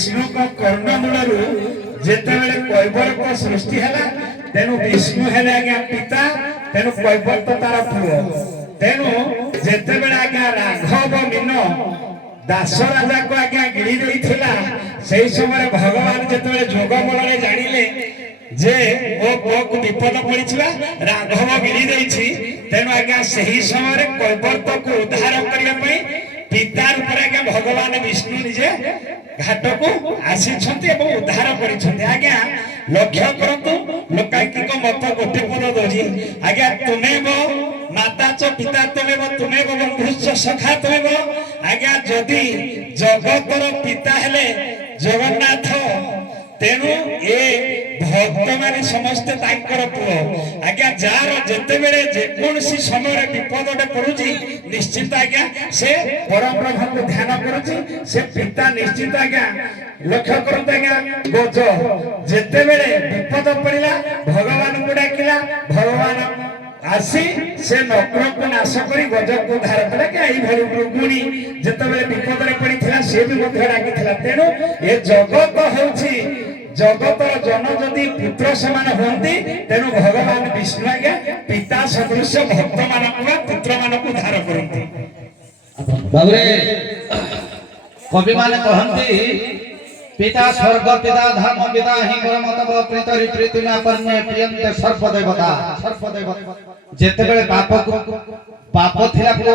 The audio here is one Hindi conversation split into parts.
विष्णु को कर्णमूल जितेबले कैवर को सृष्टि है तेणु विष्णु है आज्ञा पिता तेणु कैवर तो तार पुओ तेणु जितेबले आज्ञा राघव मीन दास राजा को आज्ञा गिरी देइथिला सेही समय भगवान जितेबले जोग बल जानिले जे ओ पुओ को विपद पड़िछिबा राघव गिरी देइछि तेणु आज्ञा सेही समय कैवर्त को उद्धार करिया पई पिता रूप आज्ञा भगवान विष्णु निजे घाट को आसी उद्धार कर आज्ञा लक्ष्य करतु लोकायिक मत गोटे पद दौजी आज्ञा तुम्हें वो माता च पिता तुम्हें तुम्हें वो बंधुश्च सखा तुम्हें आज्ञा जदि जगतर पिता हेले जगन्नाथ तेणु ए भक्त माने समस्ते तांकर पुओ आज्ञा जार जते बेले जेकोसी समय विपदटे पड़ुची निश्चित आज्ञा से परम ब्रह्म को ध्यान करूची से पिता निश्चित आज्ञा लक्ष्य करते आज्ञा गोज जते बेले विपद पड़िला भगवान को डाकिला भगवान आसी से नक्र को नाश करी गज को उद्धार कला कि एई भली मृगुणी जते बेले विपद रे पड़िथिला से भी मध्य डाकिथिला तेणु ए जगत होउची जगतर जन जदि पुत्र समान होती तेणु भगवान विष्णु आज्ञा पिता सदृश भक्त मानक पुत्र मानक उद्धार करती बाबरे कवि माने कहंती पिता स्वर्ग पिता धर्म पिता ही परम तब प्रीतरि प्रीतिमा परमे प्रियंते सर्प देवता जेते बेले पाप थिला को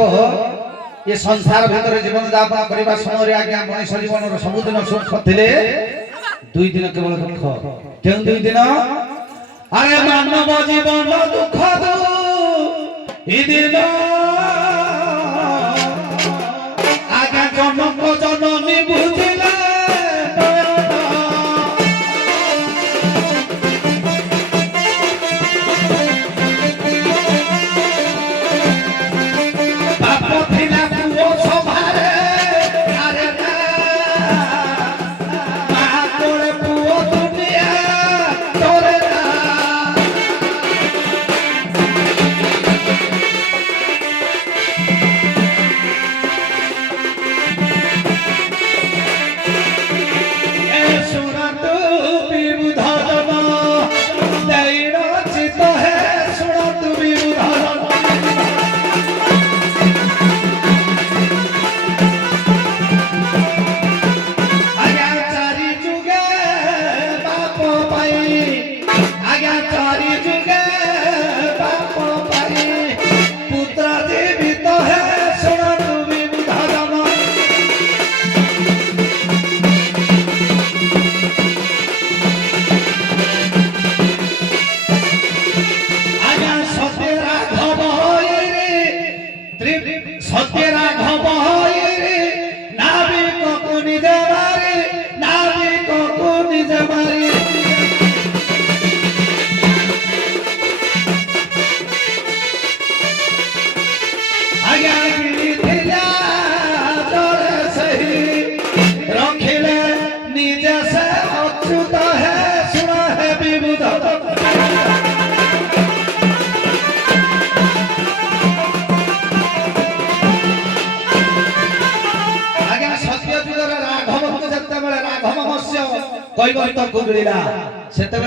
ये संसार भीतर जीवन यापन करबा समय आज्ञा मनुष्य जीवन रो समुदिन सुख थिले दुई दिन केवल दुख क्यों दुई दिन अरे मानव जीवन दुख ई दिन आगे जनक जननी बुझिले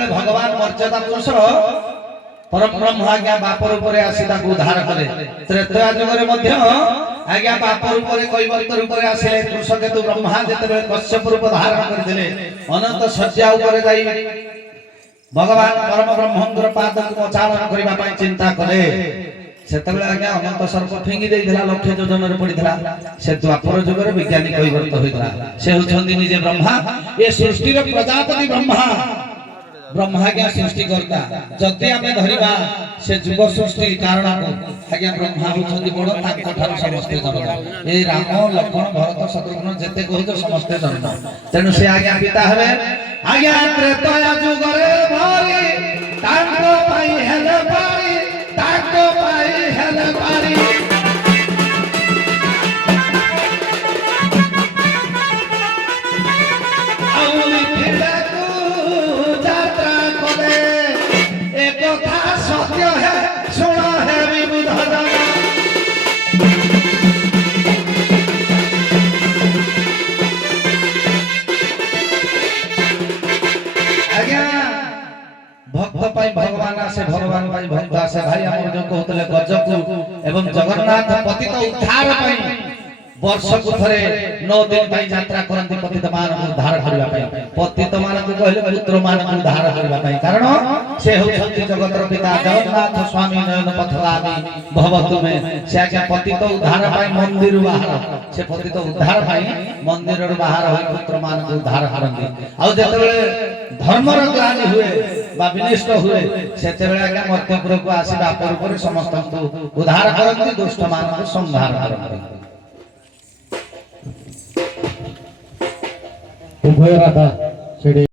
भगवान मर्यादा पुरुष परम ब्रह्म आज्ञा बाप रूप आसी उद्धार कले त्रेतया जुग आज्ञा बाप रूप कैवर्त रूप आसिले कृषकेतु ब्रह्मा जिते कश्यप रूप धारण करते अनंत शଯ୍ୟା ऊपर जाई भगवान परम ब्रह्मंकर पाद को चालन करने चिंता कले सेतबेले आज्ञा अनंत सर्प फिंगी देइथिला लक्ष्य योजन रे पडिथिला से द्वापर जुग रे वैज्ञानिक कैवर्त होइतला से होछन्ती निजे ब्रह्मा ए सृष्टि रे प्रजापति ब्रह्मा ब्रह्मा ज्ञा सृष्टि करता जति आमे धरिबा से जुग सृष्टि कारण को आज्ञा ब्रह्मा होछन्ती बड़ तांको ठार समस्त जन्म ए राम लक्ष्मण भरत शत्रुघ्न जते कहितो समस्त जन्म तेनु से आज्ञा पिता हेबे आज्ञा त्रेतया जुग रे भारी तांको पाई हेले पारी तांको पाई हेले पारी आउली फिरे यात्रा करे एक कथा सत्य है सुना है विबुध ଆସେ ଭଗବାନ ପାଇଁ ଭକ୍ତ ଆସେ ଭାଇ ଆମର ଯୋଉ କହୁଥିଲେ ଗଜକୁ ଏବଂ ଜଗନ୍ନାଥ ପତିତ ଉଦ୍ଧାର ପାଇଁ ବର୍ଷକୁ ଥରେ 9 ଦିନ ପାଇଁ ଯାତ୍ରା କରନ୍ତି ପତିତ ମାନଙ୍କୁ ଉଦ୍ଧାର କରିବା ପାଇଁ। ପତିତ ମାନଙ୍କୁ କହିଲେ ପୁତ୍ର ମାନଙ୍କୁ ଉଦ୍ଧାର କରିବା ପାଇଁ, କାରଣ ସେ ହେଉଛନ୍ତି ଜଗତର ପିତା ଜଗନ୍ନାଥ ସ୍ୱାମୀ ନୟନ ପଥଗାମୀ ଭବ ତୁମେ। ସେ ଆଜ୍ଞା ପତିତ ଉଦ୍ଧାର ପାଇଁ ମନ୍ଦିରରୁ ବାହାର, ସେ ପତିତ ଉଦ୍ଧାର ପାଇଁ ମନ୍ଦିରରୁ ବାହାର ହୋଇ ପୁତ୍ର ମାନଙ୍କୁ ଉଦ୍ଧାର କରନ୍ତି। ଆଉ ଯେତେବେଳେ ଧର୍ମର ଗ୍ଲାନି ହୁଏ ବା ବିନଷ୍ଟ ହୁଏ ସେତେବେଳେ ଆଜ୍ଞା ମର୍ତ୍ତ୍ୟପୁରକୁ ଆସି ବାପ ରୂପରେ ସମସ୍ତଙ୍କୁ ଉଦ୍ଧାର କରନ୍ତି, ଦୁଷ୍ଟ ମାନଙ୍କୁ ସଂହାର କରନ୍ତି। ଉଭୟ ରାଧା ସେଠି